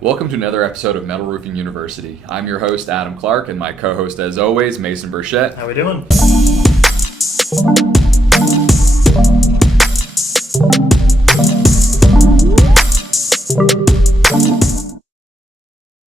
Welcome to another episode of Metal Roofing University. I'm your host, Adam Clark, and my co-host, as always, Mason Burchett. How we doing?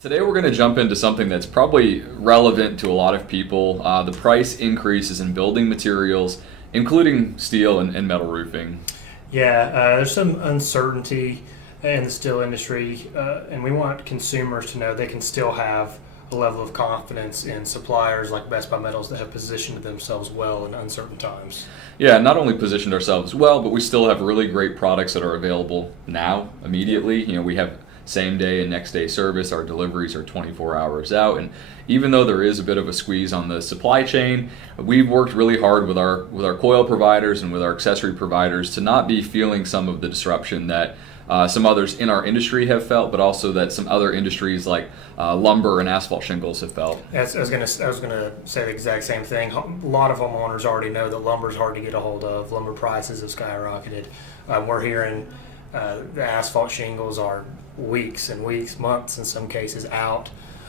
Today we're going to jump into something that's probably relevant to a lot of people, the price increases in building materials, including steel and metal roofing. Yeah, there's some uncertainty in the steel industry, and we want consumers to know they can still have a level of confidence in suppliers like Best Buy Metals that have positioned themselves well in uncertain times. Yeah, not only positioned ourselves well, but we still have really great products that are available now, immediately. You know, we have same day and next day service. Our deliveries are 24 hours out, and even though there is a bit of a squeeze on the supply chain, we've worked really hard with our coil providers and with our accessory providers to not be feeling some of the disruption that some others in our industry have felt, but also that some other industries like lumber and asphalt shingles have felt. Yes, I was gonna say the exact same thing. A lot of homeowners already know that lumber is hard to get a hold of. Lumber prices have skyrocketed. We're hearing the asphalt shingles are weeks and weeks, months in some cases out.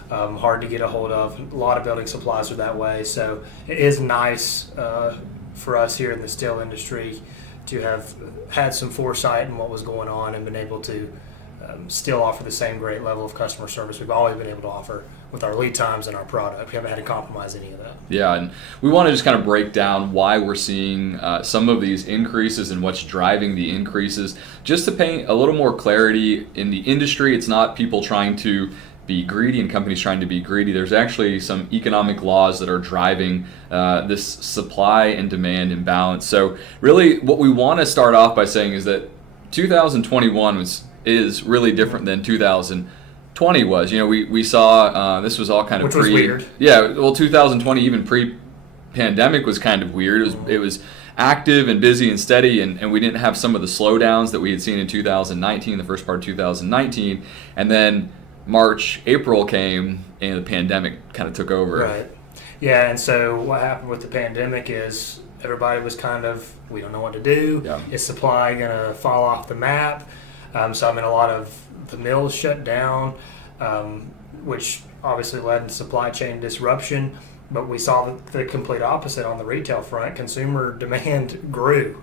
Hard to get a hold of. A lot of building supplies are that way. So it is nice for us here in the steel industry to have had some foresight in what was going on and been able to still offer the same great level of customer service we've always been able to offer with our lead times and our product. We haven't had to compromise any of that. Yeah, and we want to just kind of break down why we're seeing some of these increases and what's driving the increases. Just to paint a little more clarity in the industry, it's not people trying to be greedy and companies trying to be greedy. There's actually some economic laws that are driving this supply and demand imbalance. So really what we want to start off by saying is that 2021 is really different than 2020 was. You know, we saw this was all kind of Which was weird. Yeah, well, 2020 even pre-pandemic was kind of weird. It was active and busy and steady, and we didn't have some of the slowdowns that we had seen in 2019, the first part of 2019, and then March, April came, and the pandemic kind of took over. Right. Yeah, and so what happened with the pandemic is everybody was kind of, we don't know what to do. Yeah. Is supply going to fall off the map? So a lot of the mills shut down, which obviously led to supply chain disruption. But we saw the complete opposite on the retail front. Consumer demand grew,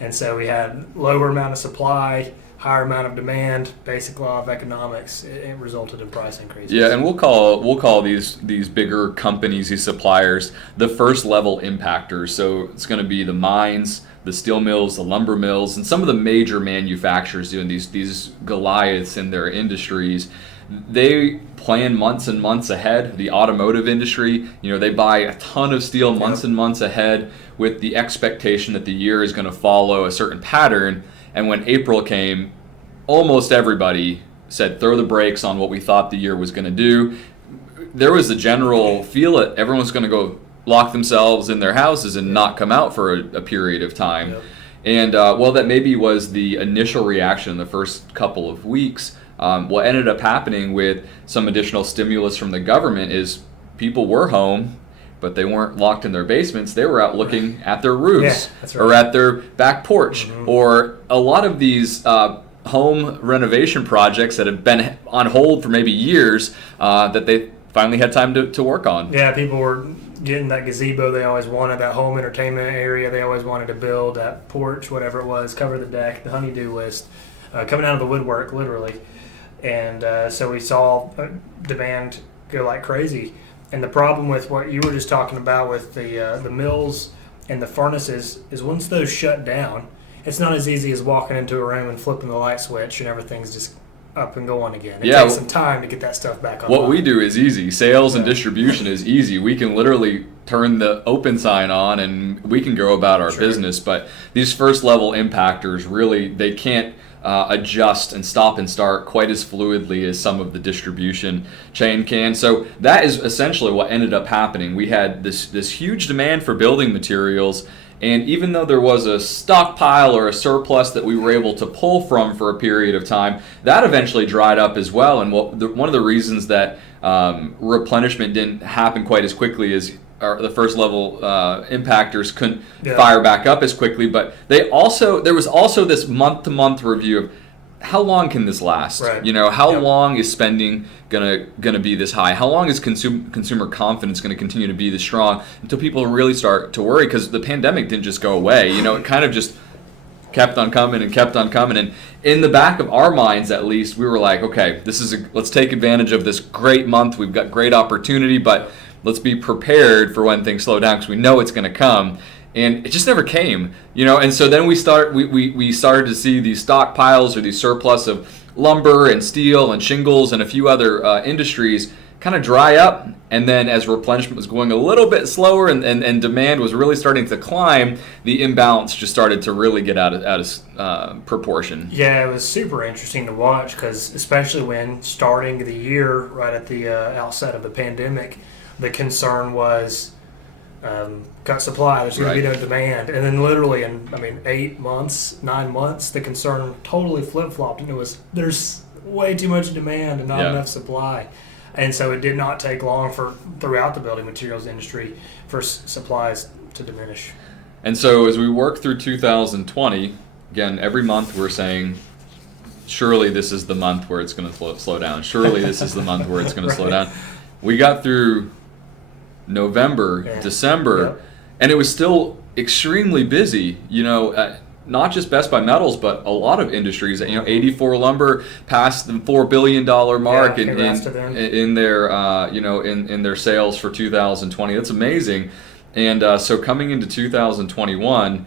and so we had lower amount of supply, higher amount of demand, basic law of economics. It resulted in price increases. Yeah, and we'll call these bigger companies, these suppliers, the first level impactors. So it's going to be the mines, the steel mills, the lumber mills, and some of the major manufacturers doing these Goliaths in their industries. They plan months and months ahead. The automotive industry, they buy a ton of steel months and months ahead with the expectation that the year is going to follow a certain pattern. And when April came, almost everybody said, throw the brakes on what we thought the year was going to do. There was a general feel that everyone's going to go lock themselves in their houses and not come out for a period of time. Yep. And while that maybe was the initial reaction in the first couple of weeks, what ended up happening with some additional stimulus from the government is people were home, but they weren't locked in their basements. They were out looking at their roofs, or at their back porch, or a lot of these home renovation projects that have been on hold for maybe years that they finally had time to work on. Yeah, people were getting that gazebo they always wanted, that home entertainment area they always wanted to build, that porch, whatever it was, cover the deck, the honey-do list, coming out of the woodwork, literally. And so we saw demand go like crazy. And the problem with what you were just talking about with the mills and the furnaces is once those shut down, it's not as easy as walking into a room and flipping the light switch and everything's just up and going again. It takes some time to get that stuff back on. What we do is easy. Sales and distribution is easy. We can literally turn the open sign on and we can go about our business. But these first level impactors, really, they can't adjust and stop and start quite as fluidly as some of the distribution chain can. So that is essentially what ended up happening. We had this huge demand for building materials, and even though there was a stockpile or a surplus that we were able to pull from for a period of time, that eventually dried up as well. And one of the reasons that replenishment didn't happen quite as quickly as the first level impactors couldn't fire back up as quickly, but there was also this month-to-month review of how long can this last? Right. You know, how Yep. long is spending gonna be this high? How long is consumer confidence going to continue to be this strong until people really start to worry? Because the pandemic didn't just go away. You know, it kind of just kept on coming and kept on coming. And in the back of our minds, at least, we were like, okay, let's take advantage of this great month. We've got great opportunity, but let's be prepared for when things slow down because we know it's going to come. And it just never came, you know. And so then we started to see these stockpiles or these surplus of lumber and steel and shingles and a few other industries kind of dry up. And then as replenishment was going a little bit slower and demand was really starting to climb, the imbalance just started to really get out of proportion. Yeah, it was super interesting to watch because especially when starting the year right at the outset of the pandemic, the concern was cut supply, there's going to be no demand. And then literally in, 8 months, 9 months, the concern totally flip-flopped and it was there's way too much demand and not enough supply. And so it did not take long throughout the building materials industry for supplies to diminish. And so as we work through 2020, again, every month we're saying, surely this is the month where it's going to slow down. Surely this is the month where it's going to slow down. We got through November, December, and it was still extremely busy. You know, not just Best Buy Metals, but a lot of industries. You know, 84 Lumber passed the $4 billion mark in their in their sales for 2020. That's amazing. And so coming into 2021,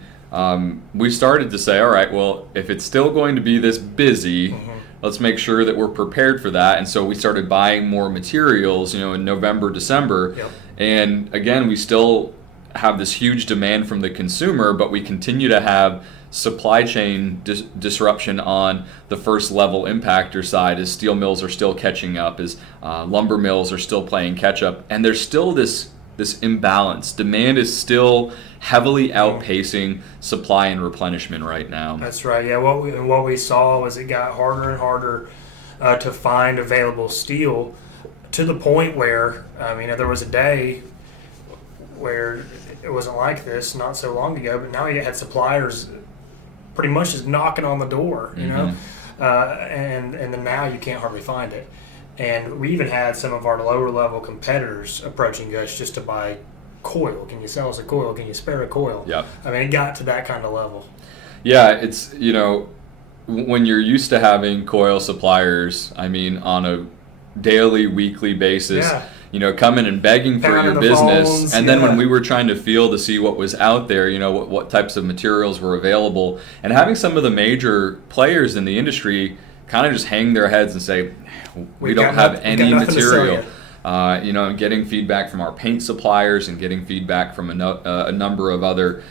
we started to say, all right, well, if it's still going to be this busy, let's make sure that we're prepared for that. And so we started buying more materials, you know, in November, December. Yep. And again, we still have this huge demand from the consumer, but we continue to have supply chain disruption on the first level impactor side as steel mills are still catching up, as lumber mills are still playing catch up. And there's still this imbalance. Demand is still heavily outpacing supply and replenishment right now. That's right. Yeah. What we saw was it got harder and harder to find available steel, to the point where there was a day where it wasn't like this not so long ago, but now you had suppliers pretty much just knocking on the door, you know, and then now you can't hardly find it. And we even had some of our lower level competitors approaching us just to buy coil. Can you sell us a coil? Can you spare a coil? Yep. It got to that kind of level. Yeah, it's, you know, when you're used to having coil suppliers, on a daily, weekly basis, you know, coming and begging for your business. Phones, and then when we were trying to feel to see what was out there, you know, what types of materials were available, and having some of the major players in the industry kind of just hang their heads and say, we don't have any material. You know, and getting feedback from our paint suppliers and getting feedback from a number of other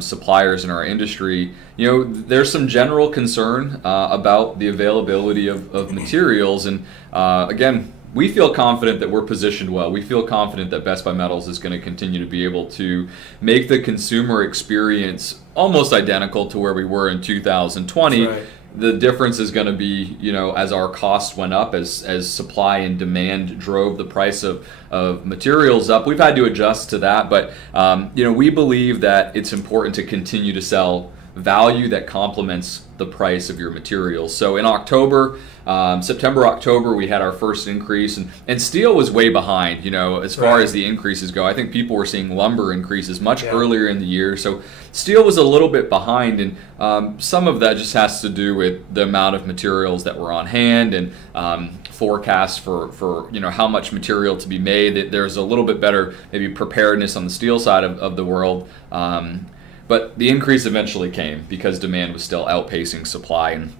suppliers in our industry. You know, there's some general concern about the availability of materials. And again, we feel confident that we're positioned well. We feel confident that Best Buy Metals is going to continue to be able to make the consumer experience almost identical to where we were in 2020. Right. The difference is going to be, you know, as our costs went up, as supply and demand drove the price of materials up, we've had to adjust to that. But, you know, we believe that it's important to continue to sell value that complements the price of your materials. So in September, October, we had our first increase, and steel was way behind, you know, as far as the increases go. I think people were seeing lumber increases much earlier in the year. So steel was a little bit behind, and some of that just has to do with the amount of materials that were on hand and forecasts for you know, how much material to be made. That there's a little bit better maybe preparedness on the steel side of the world. But the increase eventually came because demand was still outpacing supply, and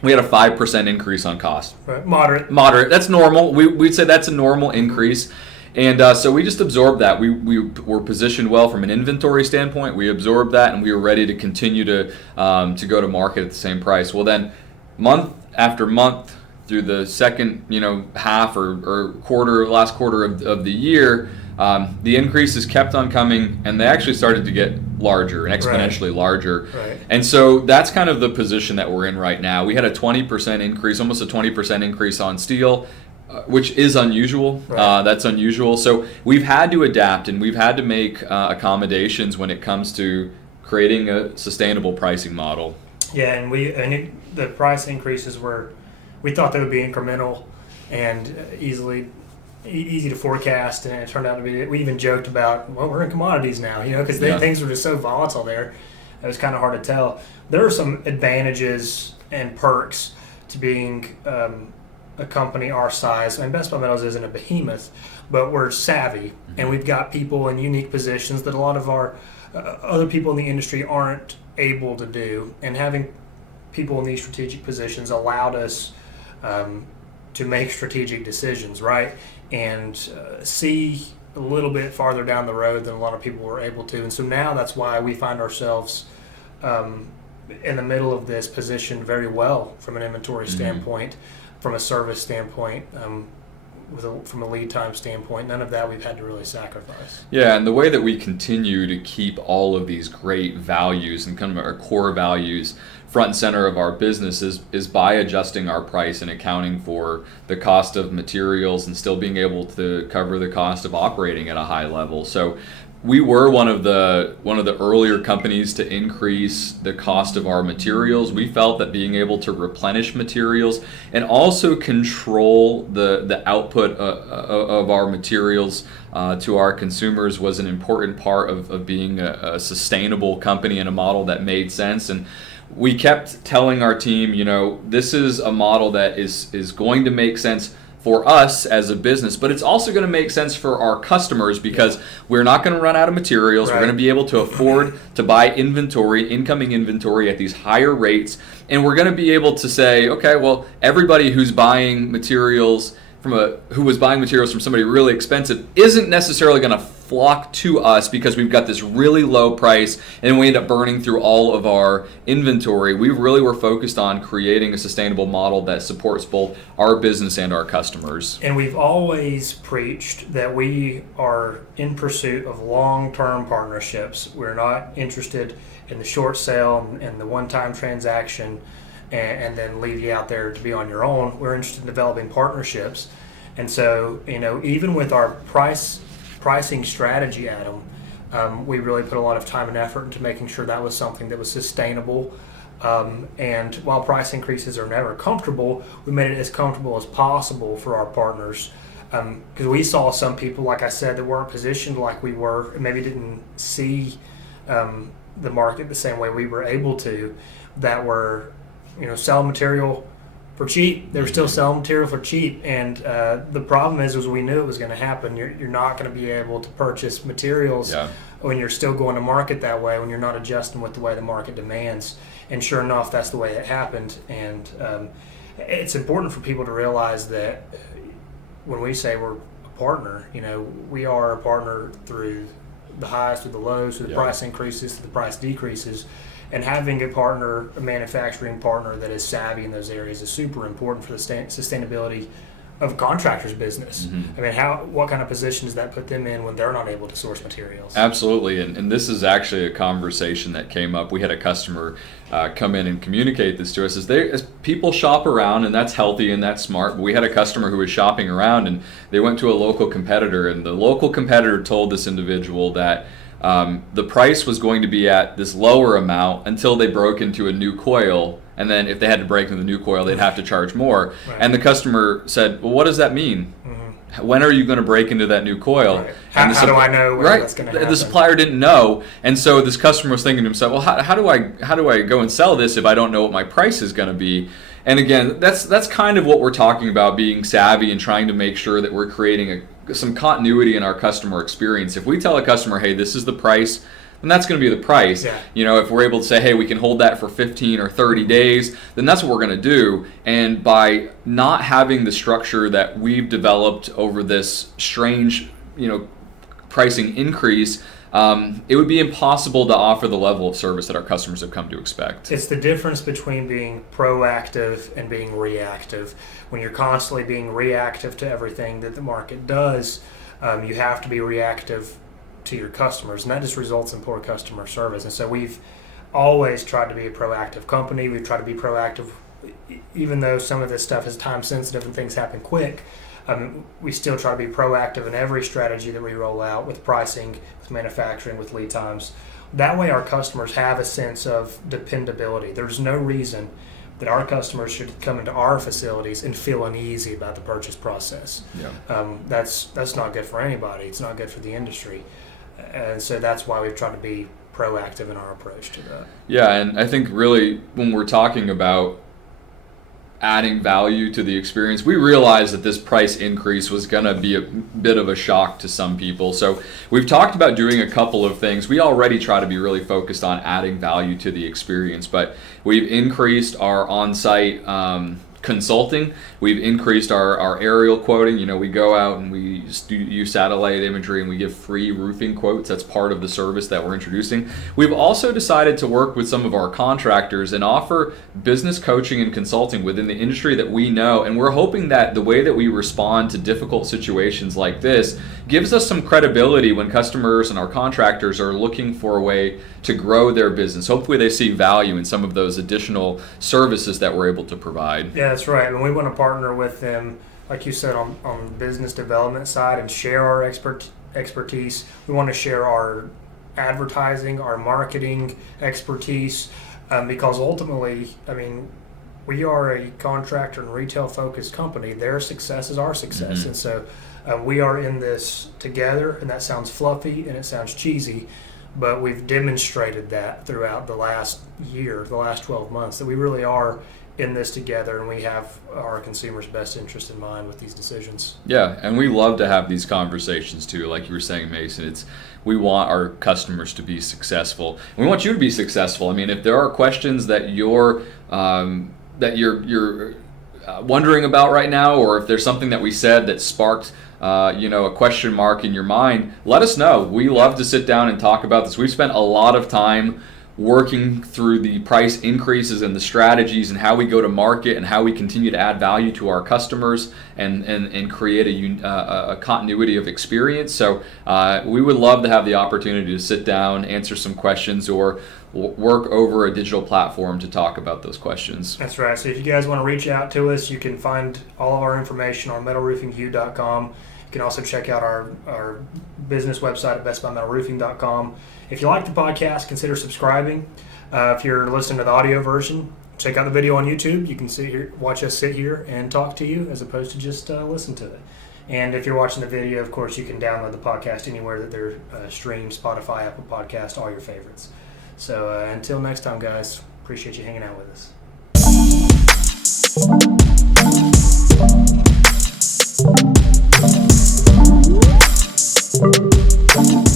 we had a 5% increase on cost. Right. Moderate. That's normal. We'd say that's a normal increase. And so we just absorbed that. We were positioned well from an inventory standpoint. We absorbed that, and we were ready to continue to go to market at the same price. Well, then month after month through the second, you know, half or last quarter of the year, the increases kept on coming, and they actually started to get larger and exponentially larger. Right. And so that's kind of the position that we're in right now. We had a 20% increase, almost a 20% increase on steel, which is unusual. That's unusual. So we've had to adapt, and we've had to make accommodations when it comes to creating a sustainable pricing model. Yeah, and the price increases we thought they would be incremental and easy to forecast, and it turned out to be. We even joked about, well, we're in commodities now, because things were just so volatile there. It was kind of hard to tell. There are some advantages and perks to being a company our size. And Best Buy Metals isn't a behemoth, but we're savvy, and we've got people in unique positions that a lot of our other people in the industry aren't able to do. And having people in these strategic positions allowed us to make strategic decisions, right? And see a little bit farther down the road than a lot of people were able to. And so now that's why we find ourselves in the middle of this position very well from an inventory standpoint, from a service standpoint, from a lead time standpoint. None of that we've had to really sacrifice. Yeah, and the way that we continue to keep all of these great values and kind of our core values front and center of our business is by adjusting our price and accounting for the cost of materials and still being able to cover the cost of operating at a high level. So we were one of the earlier companies to increase the cost of our materials. We felt that being able to replenish materials and also control the output of our materials to our consumers was an important part of being a sustainable company and a model that made sense. And we kept telling our team, this is a model that is going to make sense for us as a business, but it's also going to make sense for our customers because we're not going to run out of materials. Right. We're going to be able to afford to buy incoming inventory at these higher rates, and we're going to be able to say, okay, well, everybody who's buying materials who was buying materials from somebody really expensive isn't necessarily going to flock to us because we've got this really low price and we end up burning through all of our inventory. We really were focused on creating a sustainable model that supports both our business and our customers. And we've always preached that we are in pursuit of long-term partnerships. We're not interested in the short sale and the one-time transaction and then leave you out there to be on your own. We're interested in developing partnerships. And so, even with our pricing strategy, Adam, we really put a lot of time and effort into making sure that was something that was sustainable. And while price increases are never comfortable, we made it as comfortable as possible for our partners. Because we saw some people, like I said, that weren't positioned like we were, and maybe didn't see the market the same way we were able to, that were selling material for cheap. They were still selling material for cheap, and the problem is we knew it was going to happen. You're not going to be able to purchase materials when you're still going to market that way, when you're not adjusting with the way the market demands. And sure enough, that's the way it happened. And it's important for people to realize that when we say we're a partner, we are a partner through the highs, through the lows, through the price increases, through the price decreases. And having a manufacturing partner that is savvy in those areas is super important for the sustainability of a contractor's business. Mm-hmm. I mean, what kind of position does that put them in when they're not able to source materials? Absolutely, and this is actually a conversation that came up. We had a customer come in and communicate this to us. As people shop around, and that's healthy and that's smart, but we had a customer who was shopping around, and they went to a local competitor, and the local competitor told this individual that the price was going to be at this lower amount until they broke into a new coil, and then if they had to break into the new coil, they'd have to charge more. Right. And the customer said, well, what does that mean? Mm-hmm. When are you going to break into that new coil? Right. How do I know when that's going to happen? The supplier didn't know, and so this customer was thinking to himself, well, how do I go and sell this if I don't know what my price is going to be? And again, that's kind of what we're talking about, being savvy and trying to make sure that we're creating some continuity in our customer experience. If we tell a customer, hey, this is the price, then that's going to be the price. Yeah. If we're able to say, hey, we can hold that for 15 or 30 days, then that's what we're going to do. And by not having the structure that we've developed over this strange, pricing increase, it would be impossible to offer the level of service that our customers have come to expect. It's the difference between being proactive and being reactive. When you're constantly being reactive to everything that the market does, you have to be reactive to your customers, and that just results in poor customer service. And so we've always tried to be a proactive company. We've tried to be proactive, even though some of this stuff is time sensitive and things happen quick. We still try to be proactive in every strategy that we roll out, with pricing, with manufacturing, with lead times. That way our customers have a sense of dependability. There's no reason that our customers should come into our facilities and feel uneasy about the purchase process. Yeah. That's not good for anybody. It's not good for the industry. And so that's why we've tried to be proactive in our approach to that. Yeah, and I think really when we're talking about adding value to the experience, we realized that this price increase was going to be a bit of a shock to some people. So we've talked about doing a couple of things. We already try to be really focused on adding value to the experience, but we've increased our on-site consulting. We've increased our aerial quoting. We go out and we use satellite imagery and we give free roofing quotes. That's part of the service that we're introducing. We've also decided to work with some of our contractors and offer business coaching and consulting within the industry that we know. And we're hoping that the way that we respond to difficult situations like this gives us some credibility when customers and our contractors are looking for a way to grow their business. Hopefully they see value in some of those additional services that we're able to provide. Yeah, that's right. And we want to partner with them, like you said, on the business development side and share our expertise. We want to share our advertising, our marketing expertise, because ultimately, we are a contractor and retail-focused company. Their success is our success. And so we are in this together, and that sounds fluffy and it sounds cheesy, but we've demonstrated that throughout the last year, the last 12 months, that we really are in this together, and we have our consumers' best interest in mind with these decisions. Yeah, and we love to have these conversations too. Like you were saying, Mason, we want our customers to be successful. And we want you to be successful. If there are questions that you're wondering about right now, or if there's something that we said that sparked a question mark in your mind, let us know. We love to sit down and talk about this. We've spent a lot of time working through the price increases and the strategies and how we go to market and how we continue to add value to our customers and create a continuity of experience. So we would love to have the opportunity to sit down, answer some questions, or work over a digital platform to talk about those questions. That's right. So if you guys want to reach out to us, you can find all of our information on metalroofinghue.com. You can also check out our business website at bestbuymetalroofing.com. If you like the podcast, consider subscribing. If you're listening to the audio version, check out the video on YouTube. You can watch us sit here and talk to you as opposed to just listen to it. And if you're watching the video, of course, you can download the podcast anywhere that they're streamed, Spotify, Apple Podcast, all your favorites. So until next time, guys, appreciate you hanging out with us.